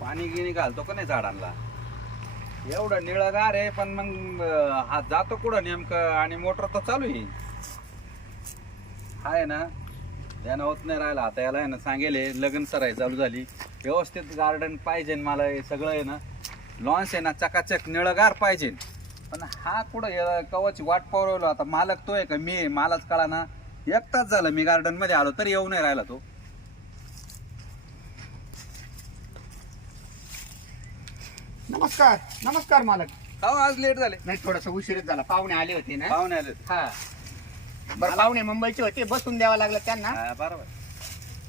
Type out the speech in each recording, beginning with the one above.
पाणी गिणी घालतो का नाही झाडांना? एवढं निळगार आहे पण मग हा जातो कुठं नेमकं? आणि मोटर तर चालू आहे ना, त्यानं होत नाही राहिला. आता याला आहे ना सांगेल लग्न सराई चालू झाली, व्यवस्थित गार्डन पाहिजे मला. हे सगळं आहे ना लॉन्स आहे ना चकाचक निळगार पाहिजे. पण हा कुठं कवाची वाट पावलो. आता मालक तो आहे का मी? मलाच कळा ना. 1 तास झालं मी गार्डन मध्ये आलो तरी येऊ नाही राहिला तो. नमस्कार नमस्कार मालक. हो आज लेट झाले. नाही थोडस उशीरच झाला, पाहुणे आले होते ना. पाहुणे आले होते. हा बरं, पाहुणे मुंबईचे होते, बसून द्यावं लागलं त्यांना. हा, बरोबर.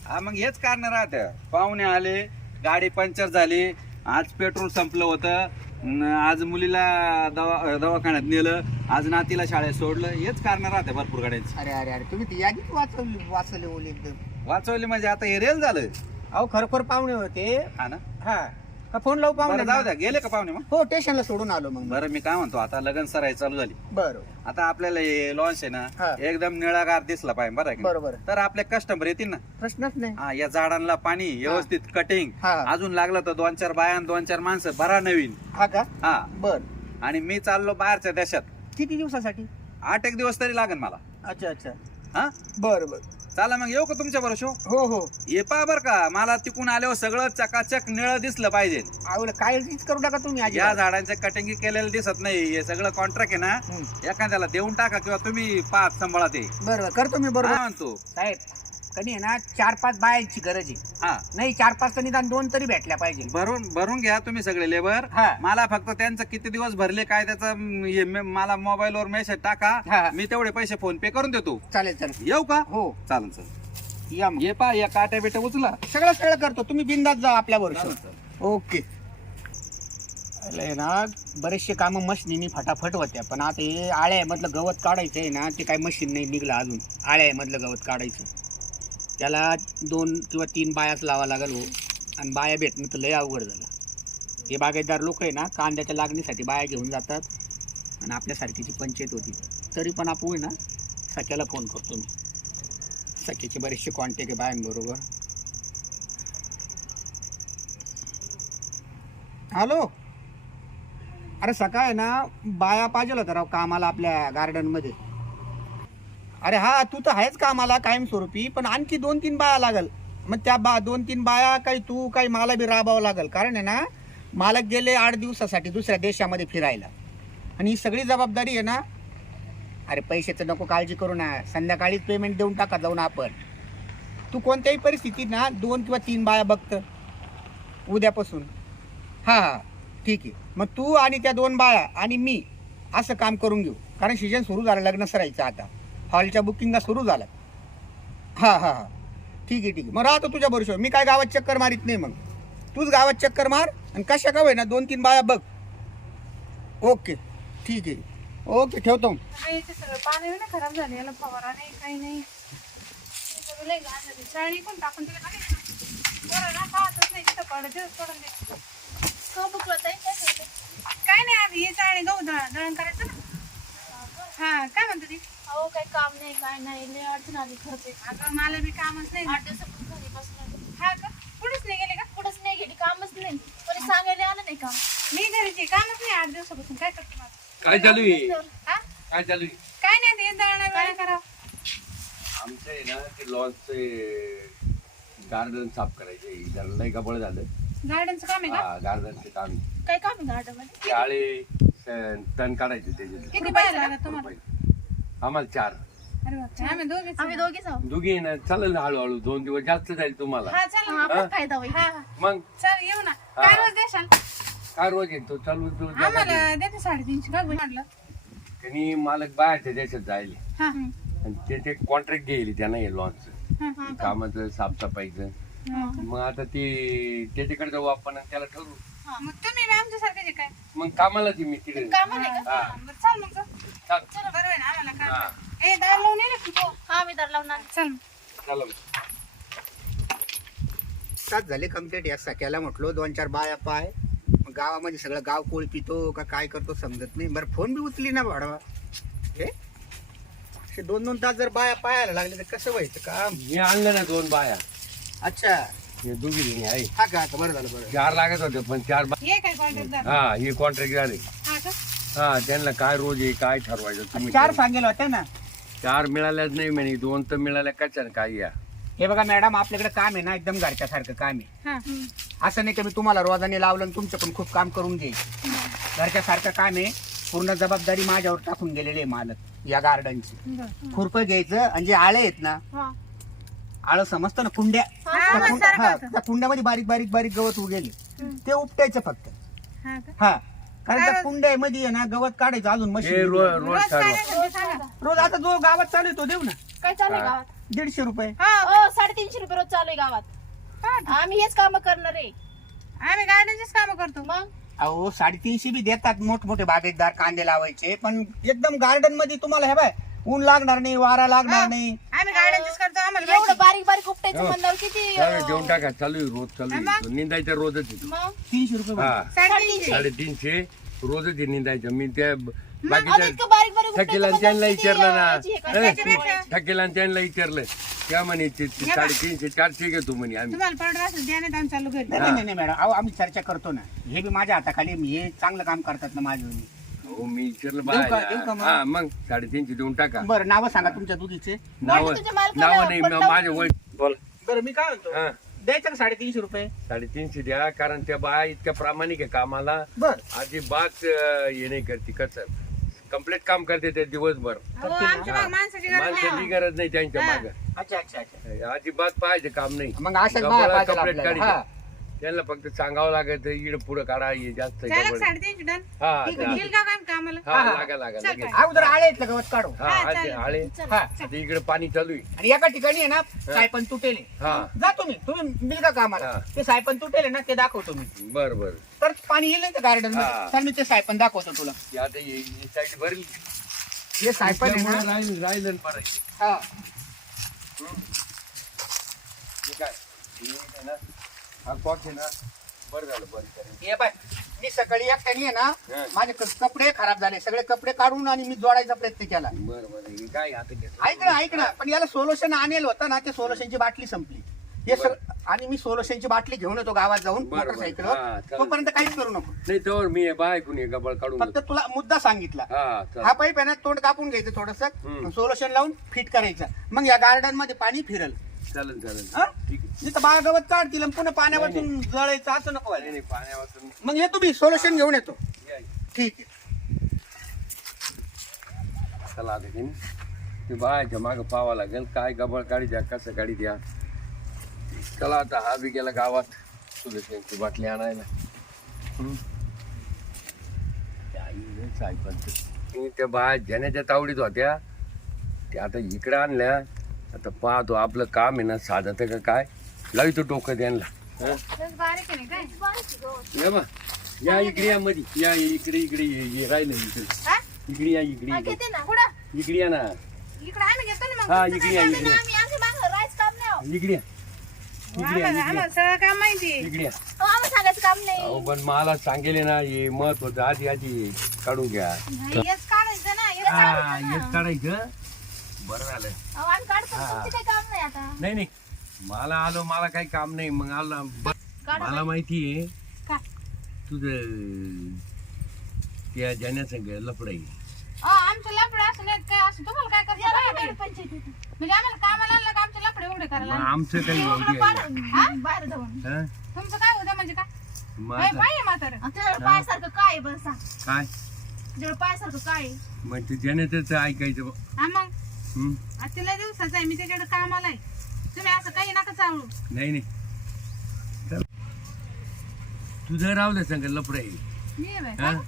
हा मग हेच कारण राहते. पाहुणे आले, गाडी पंक्चर झाली, आज पेट्रोल संपलं होतं, आज मुलीला दवाखान्यात नेलं, आज नातीला शाळेत सोडलं. हेच कारण राहते भरपूर गाड्यांची. अरे अरे अरे, तुम्ही ती यादीच वाचवली ओली एकदम. वाचवली म्हणजे आता हे रेल झालं. अहो खरोखर पाहुणे होते. हा ना. हा का फोन लावू पाहुणे? बरं जाऊ द्या, गेले का पाहुणे मग? हो स्टेशनला सोडून आलो मग. बरं मी काय म्हणतो, आता लगन सराई चालू झाली. बरोबर आता आपल्याला हे लॉन्च आहे हा. ना एकदम निळागार दिसला पाहिजे. बरं आहे का? बरोबर, तर आपले कस्टमर येतील ना. प्रश्नच नाही. हा, या झाडांना पाणी व्यवस्थित कटिंग, हा. अजून लागलं तर 2-4 बाया 2-4 माणसं भरा नवीन. हा का? हा, बर. आणि मी चाललो बाहेरच्या देशात. किती दिवसासाठी? 8 एक दिवस तरी लागेल मला. अच्छा अच्छा. हा बर बर. चला मग येऊ का तुमच्या बरोबर? हो हो. ये पा बर का, मला तिकून आल्यावर सगळं चकाचक निळं दिसलं पाहिजे. आवलं काळजीच करू नका तुम्ही. आजी या झाडांच्या कटिंग केलेलं दिसत नाही. हे सगळं कॉन्ट्रॅक्ट आहे ना, एखाद्याला देऊन टाका किंवा तुम्ही पाच सांभाळा ते. बरोबर करतो मी. काय बरोबर म्हणतो साहेब, कधी आहे ना 4-5 बायांची गरज आहे. हा, नाही 4-5 तर निदान 2 तरी भेटल्या पाहिजे. भरून घ्या तुम्ही सगळे लेबर. हा. मला फक्त त्यांचं किती दिवस भरले काय त्याचं मला मोबाईलवर मेसेज टाका. हा. मी तेवढे पैसे फोन पे करून देतो. चालेल चालेल. येऊ का? हो चालेल चालेल. या मग. ये पा, या काट्या बिट्या उचला. सगळं करतो, तुम्ही बिंदात जा आपल्या चालेल, बरोबर. चालेल. ओके. ना बरेचसे कामं मशिनीने फटाफट होत्या, पण आता हे आळ्यामधलं गवत काढायचं आहे ना, ते काय मशीन नाही निघलं अजून. आळ्यामधलं गवत काढायचं त्याला 2 किंवा 3 बायाच लावा लागल हो. आणि बाया भेटणं तर लय अवघड झालं. हे बागायतदार लोक आहे ना कांद्याच्या लागणीसाठी बाया घेऊन जातात आणि आपल्यासारखीची पंचायत होती. तरी पण आपण आहे ना सख्याला फोन करतो मी. सख्याचे बरेचसे कॉन्टॅक्ट आहे बायांबरोबर. हॅलो. अरे सकाळ आहे ना बाया पाहिजे होता राव कामाला आपल्या गार्डनमध्ये. अरे हा तू तर आहेच कामाला कायमस्वरूपी, पण आणखी 2-3 बाया लागल. मग त्या 2-3 बाया काही तू काही मला बी राबावं लागल. कारण आहे ना मालक गेले 8 दिवसासाठी दुसऱ्या देशामध्ये फिरायला, आणि ही सगळी जबाबदारी आहे ना. अरे पैशाचं नको काळजी करू ना, संध्याकाळीच पेमेंट देऊन टाका जाऊन आपण. तू कोणत्याही परिस्थितीत ना 2 किंवा 3 बाया बघतं उद्यापासून. हा हा ठीक आहे. मग तू आणि त्या 2 बाया आणि मी असं काम करून घेऊ. कारण सीजन सुरू झालं लग्न सरायचं, आता हॉलच्या बुकिंगला सुरू झालं. हां हां हां ठीक आहे ठीक आहे. मग राहतो तुझ्या बरोबर. मी काय गावात चक्कर मारित नाही. मग तूच गावात चक्कर मार आणि कशा का होईना 2-3 बाया बघ. ओके ठीक आहे. ओके ठेवतो. सगळं पाणी ना खराब झाले, याला फवारा नाही काही नाही. चाळणी पण टाकून दिलं काय नाही. आधी हे चाळणी गहू दळण करायचं ना. हा काय म्हणतो ती? अहो काही काम नाही काय नाही, लय अडचण आली खरंच. अगं मला बी कामच नाही. 8 दिवसापासून घरी बसलोय. हा का? कुठेच नाही गेले का? कुठंच नाही गेली, कामच नाही, कोणी सांगायला आलं नाही काम. मी घरीची कामच नाही 8 दिवसापासून. काय करतो माझं? काय चालू आहे? हा काय चालू आहे? काय नाही, ते दळण वेळा करा. आमचं आहे ना ते लॉन्सचे गार्डन साफ करायचे. जरा लय गबळ झालं. गार्डनचं काम आहे का? हा गार्डनचे काम. काय काम आहे गार्डन मध्ये? शाळे तण काढायचे त्याचे. किती बाया लागत तुम्हाला? आम्हाला 4. अरे बापरे, आम्ही दोघेच. आम्ही दोघीच आहोत. दोघी ना चालेल हळूहळू. 2 दिवस जास्त जाईल तुम्हाला. हा चला. आपला फायदा होईल. हा हा मग चल येऊ ना. काय रोज देशाल? काय रोज येतो चालू आम्हाला देते 350. काय म्हटलं? त्यांनी मालक बाहेरच्या देशात जायले हा आणि ते कॉन्ट्रॅक्ट घेईल त्यांना हे लॉन्च हा हा कामाचं साफसफाईचं. मग आता ते त्याच्याकडे जाऊ आपण आणि त्याला ठरवू. मग तुम्ही बी आमच्यासारखेच आहे काय? मग कामाला ती मी तिकडे काम नाही का? हा बरं चल मग चाल बरोबर आहे ना आम्हाला हा काम. ए दार लावून ये ना तू. हा मी तर लावणार. चल चला. तास झाले कम्प्लीट. या सख्याला म्हटलो 2-4 बाया पाय. मग गावामध्ये सगळं गाव कोळ पितो का काय करतो समजत नाही. बरं फोन बी उचली ना भाडवा. हे 2-2 तास जर बाया पाहायला लागले तर कसं व्हायचं काम? मी आणलं ना 2 बाया. अच्छा हे दोघी जणी आहे. हा का आता बरं झालं बरं. 4 लागत होते पण 4 हे काय कॉन्ट्रॅक्टदार हा हे कॉन्ट्रॅक्टदार आहे. हा का हा त्यांना काय रोज आहे काय ठरवायचं तुम्ही 4 सांगेल होत्या ना. 4 मिळाल्याच नाही म्हणे 2 तर मिळाल्या कशाने काय या हे बघा मॅडम आपल्याकडे काम आहे ना एकदम घरच्यासारखं काम आहे. हा असं नाही की मी तुम्हाला रोजाने लावलं आणि तुमचं पण खूप काम करून घेईल. घरच्यासारखं काम आहे. पूर्ण जबाबदारी माझ्यावर टाकून गेलेले आहे मालक या गार्डनची. बरं. खुरपं घ्यायचं आणि जे आळे आहेत ना, हा. आळं समजतं ना, कुंड्या हा, त्या मग सारखं हा, होतं. त्या कुंड्यामध्ये बारीक बारीक बारीक गवत उगेले ते उपटायचं फक्त. हा का? हा कारण त्या कुंड्यामध्ये आहे ना गवत काढायचं अजून हे मशीन. रोज रोज काय ठरवा नाही करते सांगा. रोज आता जो गावात चालू आहे तो देऊ ना. काय चालू आहे गावात? 150 रुपये. हा. 350 रुपये रोज चालू आहे गावात. हा. आम्ही हेच काम करणार आहे. आम्ही गार्डनचीच कामं करतो. मग अहो 350 बी देतात मोठमोठे बागेतदार कांदे लावायचे, पण एकदम गार्डन मध्ये तुम्हाला हे बाय ऊन लागणार नाही, वारा लागणार नाही. आम्ही गार्डनचीच करतो आम्हाला एवढं माहिती. बारीक बारीक उपटायचं म्हणल्यावर किती चालेल, देऊन टाका चालू आहे रोज चालू आहे निंदायचं रोजच येतो मग 300 रुपये. हा 350. 350 रोजच आहे निंदायचं मी त्या अहो, बाकीच्या इतकं बारीक बारीक थकीला उपटायचं त्यांना म्हणल्यावर किती, विचारलं ना याची हे करायची. त्याच्यापेक्षा थकीला त्यांना विचारलं त्या म्हणे 350 400 घेतो म्हणे आम्ही तुम्हाला पडलं असेल द्या नाही तर आम्ही चालू घरी. नाही मॅडम, अहो आम्ही चर्चा करतो ना. हे बी माझ्या हाताखाली हे चांगलं काम करतात ना माझे. हो मी विचारलं देऊ का बाय मग? हा मग 350 देऊन टाका बरं नावं सांगा तुमच्या दुधीचे. नाव तुझ्या मालकाला नाव नाही फोन लावून माझे वय बोला बरं मी काय म्हणतो, हा द्यायचं का 350 रुपये? 350 द्या कारण त्या बाया इतक्या प्रामाणिक आहे कामाला बर अजिबात हे नाही करते कसं कम्प्लीट काम करते ते दिवसभर अहो, आमच्या मागं माणसाची गरज नाही. माणसाची गरज नाही त्यांच्या माग अच्छा अच्छा अच्छा. अजिबात पाहिजे काम नाही मग अशाच बाया पाहिजे कम्प्लीट आपल्याला. हा. काढायचे त्यांना फक्त सांगावं लागत इकडे पुढे काढा हे जास्त चालक गडबड. 350 डन. हा येईल का काम कामाला? हा लागा लागा चल लगेच काय. अगोदर आळे आहेत गवत काढू. हा हा, आले चालेल. आले हा आता इकडे पाणी चालू आहे आणि एका ठिकाणी आहे ना सायपन तुटेले. हा जा तुम्ही बिल का कामाला. हा. ते सायपन तुटेले ना ते दाखवतो मी. बर बर तर पाणी येईल ना गार्डन हा. मध्ये, तर मी ते सायपन दाखवतो तुला. ते आता ही साईड भरली हे सायपन आहे ना. राहिलं बरं हा ठीक आहे हे आहे ना हा कॉक आहे ना बरं झालं बरं करेल हे बाय मी सकाळी एकट्याने आहे ना हा. माझे कपडे खराब झाले, सगळे कपडे काढून आणि मी जोडायचा प्रयत्न केला. बरं बरं हे काय आता घेतलं ऐक ना पण याला सोल्युशन आणेल होतं ना, ते सोल्युशनची बाटली संपली. हे आणि मी सोल्युशनची बाटली घेऊन येतो गावात जाऊन बरं, मोटरसायकलवर. हा, चालेल. तोपर्यंत काहीच करू नको. नाही तर मी बाय कुणी गबळ काढून फक्त तुला मुद्दा सांगितला. हा हा चालेल. पाईप आहे ना तोंड कापून घ्यायचं थोडस, हम्म. सोल्युशन लावून फिट करायचं. मग या गार्डन मध्ये पाणी फिरल. चालेल चालेल हा? ठीक आहे जिथं बाळ गवत काढतील आणि पुन्हा पाण्यावरून जळायचं असं नको नाही व्हायला. नाही पाण्यापासून मग येतो मी सोल्युशन घेऊन येतो. या. ठीक आहे. चला आता की नाही. ते बायच्या मागं पाहावं लागेल काय गबळ काढी द्या कसं काढी द्या. चला आता हा बी गेला गावात सुलेशनची बाटली आणायला. त्या आईने सायपनचं. त्या बाया जण्याच्या तावडीत होत्या त्या आता इकडे आणल्या. आता पाहतो आपलं काम आहे ना साधं तर का काय लावितो टोकं त्यांना. हं? लस बारीक आहे ना काय? बारीक आहे गवत. ये बा या इकडे या मध्ये या इकडे इकडे ये राहिलं इकडे हा? इकडे या इकडे हा, इकडे घेते ना. कुठं? इकडे या ना इकडं आम्ही घेतो ना मग. हा तुमचं इकडे काय या काम इकडे आहे? या. आम्ही आमच्या मागं राहायचं काम नाही अहो. इकडे या. हो, इकडे या, आम्हाला इकडे आम्हाला या. सगळं काम माहिती. इकडे या. अहो, आम्हाला सांगायचं काम नाही. अहो पण मला सांगेल ना हे महत्वाचं आधी आधी काढून घ्या. नाही, हेच काढायचं ना हेच हा काढायचं ना. हेच काढायचं बरं झालं. अहो, आम्ही काढतो. हा. तुमचं काही काम नाही आता. नाही नाही मला आलो मला काही काम नाही मग आलो काढा मला माहिती आहे काय? तुझं त्या जाण्याचं लफड आहे. आमचं लफडे असं नाही काय असं तुम्हाला काय करायचं याला काय काय नाही. पंचायत येते. म्हणजे आम्हाला कामाला आणलं का आमचे लफडे एवढे करायला मग लागले? आमचं काही एवढं होती पाड- बाहेर जाऊन. हं? तुमचं काय होतं म्हणजे काय मग काय आता पाहिजे म्हातारं? आणि तुझ्याकडे पायासारखं काय आहे बरं सांग. काय तुझ्याकडे पायासारखं काय आहे? मग ते जाण्याचं ऐकायचं बा. हा मग हं? आज तिला दिवसाचं आहे मी त्याच्याकडे कामाला आहे. तुम्ही असं काही नका चावळू. नाही नाही चल. तुझं रावलं सांग लफड आहे. मी आहे बाई. हं?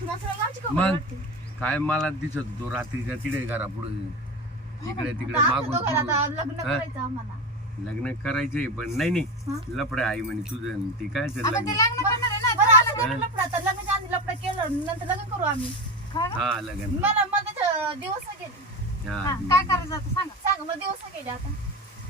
तुला सगळं आमची खबर मग वाटते. काय मला दिसत होतो रात्रीच्या तिकडे घरा पुढे इकडे तिकडे आता मागून आमच्या दोघांना आता पुढं. लग्न हं? करायचं आम्हाला. लग्न करायचंय पण नाही नाही हं? लफड आहे म्हणे तुझं ते काय आता लग्न ते लग्न करणार आहे ना. बरं असं करू लफडं. आता लग्नाच्या आधी लफडं केलं नंतर लग्न करू आम्ही. खरं? हा लग्न मला मध्येच दिवस गेले. हा हा, काय करायचं आता सांगा. सांग मग दिवस गेले आता.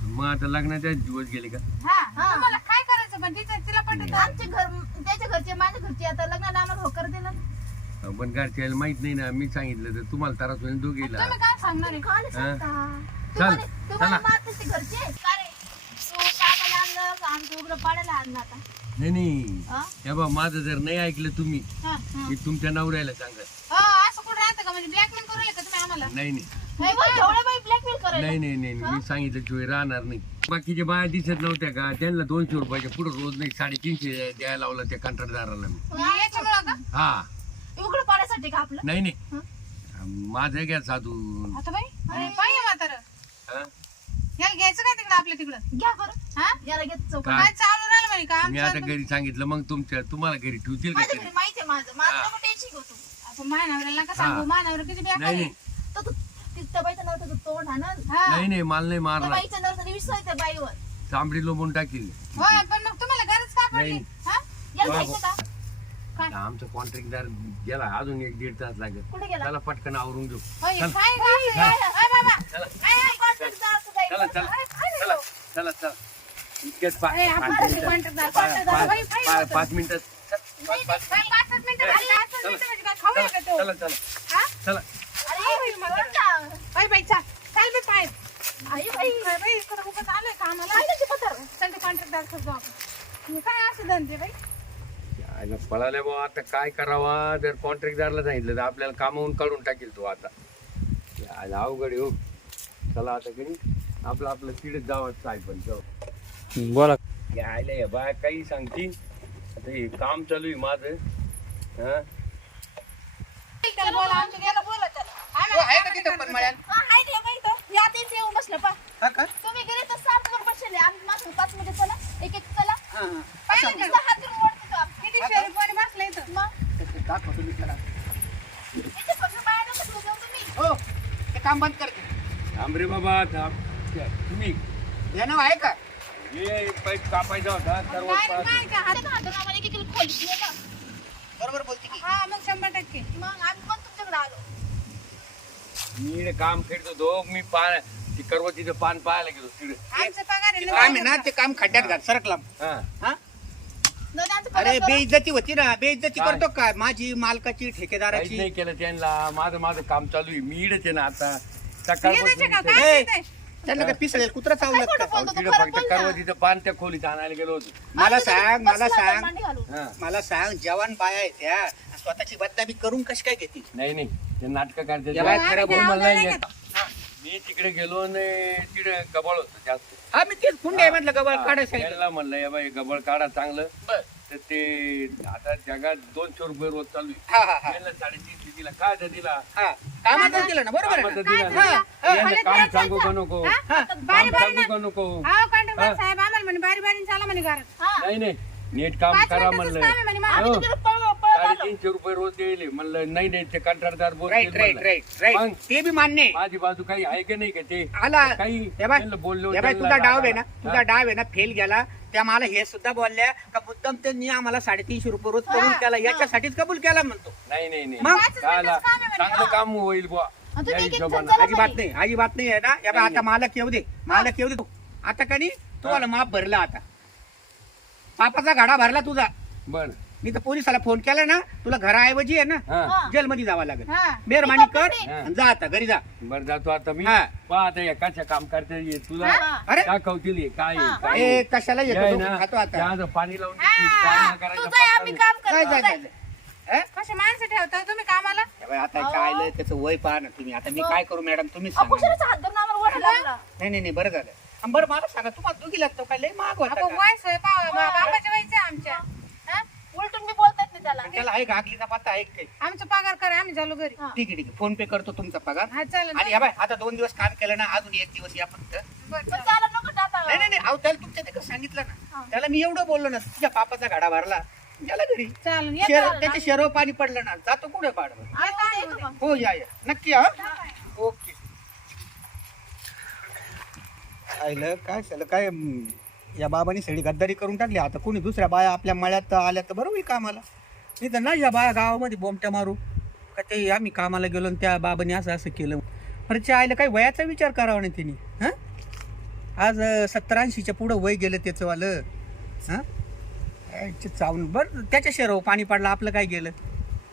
मग आता लग्नाच्या दिवस गेले का हा हा. तुम्हाला काय करायचं पण तिला पटत आमचे घर त्याच्या घरचे माझ्या घरचे आता लग्नाला आम्हाला होकार दिला ना. पण घरच्याला माहित नाही ना मी सांगितलं तर तुम्हाला त्रास होईल दोघीला तुम्ही काय सांगणार आहे? काय हं? सांगता? चल, तुम्हाला चला. मारते ते घरचे. का रे? तू कामाला आमचं उघडं पाडायला आणलं आता नाही नाही हा? हे बा माझं जर नाही ऐकलं तुम्ही हा. मी तुमच्या नवऱ्याला सांगा असं कुठं राहतं का म्हणजे ब्लॅकमेल करू का तुम्ही आम्हाला नाही नाही नाही बा, एवढ्या बाई ब्लॅकमेल करायला नाही नाही नाही नाही. मी सांगितलं शिवाय राहणार नाही बाकीच्या बाया दिसत नव्हत्या का त्यांना 200 रुपयाच्या पुढे रोज नाही 350 द्यायला लावलं त्या कंत्राटदाराला मी म्हणजे याच्यामुळं का हा उघडं पाडायसाठी का आपलं नाही नाही माझं घ्या साधू आता बाई अरे पाहिजे म्हातारं हा? याला घ्यायचं काय तिकडं आपल्या तिकडं घ्या बरं हा याला घेत चौक काय? काय चालू राहिलं म्हणे का मी आता आमचं घरी सांगितलं मग तुम्हाला घरी ठेवतील का माझ्या तरी? घरी माहिती आहे माझं नको टेन्शन घेतो आपण मानावऱ्याला का सांगू मानावर किती बेकार नाही आहे नाही तर तू त्या बाईचं नाव त्याचं तोंड हा ना हा. नाही नाही मला नाही त्या मारला बाईचं नाव तरी विश्वास त्या बाईवर चांबडी लोंबून टाकील होय पण मग तुम्हाला गरज का पडली नाही. हा याला घ्यायचं का काय? आमचा कॉन्ट्रॅक्टदार गेला अजून 1-1.5 तास लागेल कुठे गेला त्याला पटकन आवरून घेऊ होय, चल. काय का? अय बाबा चला कॉन्ट्रॅक्टदार असं बाई. चला चला चला चला चला इतकेच अय, आपण कॉन्ट्रॅक्टदार, बाई, बाई, 5 मिनिटात बाई, 5 मिनिटं झाली, 5 मिनिटं म्हणजे काय खाऊ का तो? चला चला हा? चला अरे सोड ना. बाई, बाई, चाल. चाल बे, पाय. आई बाई काय बाई, इकडं उगाच आलोय का आम्हाला? काय त्याची पत्र चल ते कॉन्ट्रॅक्टदार करतो आपण. हे काय असं धंदे बाई? यायला पळाल्या भाऊ आता काय करावा जर कॉन्ट्रॅक्टदारला सांगितलं तर आपल्याला कामावून काढून टाकेल तो आता यायला अवघड हो चला आता की आपलं आपलं तिडेच जावं आहे पण जाऊ बोला यायला हे बाय काही सांगतील आता हे काम चालू आहे माझं हा त्याला बोला, आमच्या घराला बोला त्याला. तो आहे का तिथं पण मळ्यात? हा हाय रे बाई तो या तेच येऊन बसलं पा हा का? तुम्ही गेले तर 7 वर बसले आम्ही मागं 5 मध्ये चला एक चला हा, हा. पाहिलं का? नुसतं हात धरून ओढतो का किती शरीफवाणी बसलं इथं. मग ते दाखवतो मी त्याला. इथे फक्त बाहेर नका ठेवू जाऊ तुम्ही हो ते काम बंद करते थांब रे बाबा थांब तुम्ही हे नाव आहे का हे पाईप कापायचा होता सर्व काय रे, काय का? हात हात आम्हाला एक एक खोली ना बरोबर बोलते की हा, मग 100%. मग आम्ही पण तुमच्याकडे आलो मी काम खेळत होतो मी ती करवतीचं पान पाहायला गेलो तिकडे आमचं पगार आहे ना. काम आहे ना ते काम खड्ड्यात घाल सरकला हा हा दादांचं अरे पगार करा. बेइज्जती होती ना बेइज्जती काय? करतो काय माझी मालकाची काहीच ठेकेदाराची नाही केलं त्यांना माझं काम चालू आहे मी इडच आहे ना आता येण्याचे का? सकाळपासून काय ए, येतंय? त्यांना काय पिसळेल कुत्रा चावलं काय का? खोटं बोलतो? तिकडे खरं फक्त बोल ना. करवतीचं पान त्या खोलीत आणायला गेलो होतो मला आम्ही सांग बसलो मला होतो सांग मांडी घालून. हा मला सांग जवान बाया आहेत त्या स्वतःची बदनामी करून कशी काय घेतील नाही नाही ते नाटक करते या बाय खरं बोल मला नाही नाही येत. मी तिकडे गेलो आणि तिकडे गबाळ होतं जास्त हा मी तेच कुंडे म्हटलं गबाळ काढायचं त्यांना म्हणलं या बाई गबाळ काढा चांगलं बर. तर ते आता जगात 200 रुपये रोज चालू आहे हा हा हा त्यांना 350 दिला काय तर दिला हा कामाचं दिलं ना बरोबर आहे कामाचं ना? दिला काय ना. दिलं? यांना हा, काम हा, सांगू का नको हा? काम बारी बारी सांगू का नको हा, कॉन्ट्रॅक्टर साहेब आम्हाला म्हणे बारी बारी चाला म्हणे घरात. हा नाही नाही नीट काम 5 करा मिनिटाचंच म्हणलं काम आहे म्हणे मग. आम्ही हो. तिकडे पळत आलो 350 रुपये रोज देईल म्हणलं नाही नाही ते कंत्राटदार राईट राईट राईट राईट मग? ते बी मान्य आहे. माझी बाजू काही आहे का नाही का ते आला काही हे बाय त्यांना बोललो हे बाय त्यांना तुझा डाव आहे ना रागाला. तुझा डाव आहे ना फेल गेला त्या मला हे सुद्धा बोलल्या का मुद्दाम त्यांनी आम्हाला 350 रुपये रोज कबूल केला याच्यासाठीच कबूल केला म्हणतो नाही नाही नाही मग? काला काम आहे म्हणे. चांगलं काम होईल बुवा आणि तुम्ही या एक एक हिशोबानं. चला अजिबात बाई. नाही अजिबात नाही आहे ना या बाय आता मालक येऊ दे मालक येऊ दे तू आता कधी तुम्हाला माफ भरला आता पापाचा घाडा भरला तुझा बर मी तर पोलिसाला फोन केला ना तुला घराऐवजी आहे ना हा हा. जेलमध्ये जावं लागेल हा. मेहरबानी कर हा. आणि जा आता घरी जा बर जातो आता मी हा. पहा आता एकाच्या काम करता ये तुला हा. अरे दाखवतील हे काय आहे, हा. काय ए आहे. कशाला हे येतो आहे तो? ना, खातो आता चहाचं पाणी लावून हा. काम करायचं तुझं आहे, आम्ही काम जाय करतो जाय जाय. जाय जाय. हे? कशी माणसं ठेवता तुम्ही कामाला? हे बाई, आता काय आलंय त्याचं वय पहा ना तुम्ही आता मी काय करू मॅडम तुम्हीच अहो, सांगा कशाला हात धरून आम्हाला ओढायला लागला? नाही नाही नाही, बरं झालं आणि बरं मला सांगा तुम्हाला दोघी लागतो काय लय महाग होता आपण का? वयस आहे, बापाच्या वयचं आहे आमच्या. हा? उलटून मी बोलतात नाही त्याला त्याला आहे का आगलीचा पत्ता आहे का काही? आमचा पगार करा आम्ही झालो घरी. हा. ठीक आहे ठीक आहे फोन पे करतो तुमचा पगार हा, चालेल. आणि या बाय आता 2 दिवस काम केलं ना अजून 1 दिवस या फक्त बरं, पण त्याला नको टाका. नाही नाही नाही अहो त्याला तुमच्या ते सांगितलं ना त्याला मी एवढं बोललो ना तुझ्या पापाचा गाडा भरला त्याला घरी चालेल. येतो. त्याच्या शेरव पाणी पडलं ना जातो कुठे पाडवर आम्ही येतो मग. हो या या नक्की हा ओके आईलं काय झालं काय या बाबांनी सगळी गद्दारी करून टाकली आता कोणी दुसऱ्या बाया आपल्या मळ्यात आल्या तर बरोबर कामाला नाही तर ना या बाया गावामध्ये बोमट्या मारू का ते आम्ही कामाला गेलो आणि त्या बाबांनी असं असं केलं परच्या आईला काही वयाचा विचार करावा नाही तिने हां आज 70-80च्या पुढं वय गेलं त्याचं वालं हां चावून बरं त्याच्या शेरव पाणी पडलं आपलं काय गेलं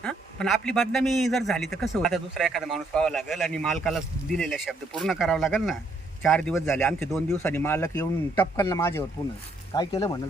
हां पण आपली बदनामी जर झाली तर कसं होतं? आता दुसरा एखादा माणूस पाहावा लागेल आणि मालकाला दिलेला शब्द पूर्ण करावा लागेल ना 4 दिवस झाले, आणखी 2 दिवसांनी मालक येऊन टपकल ना माझ्यावर पुन्हा. काय केलं म्हणून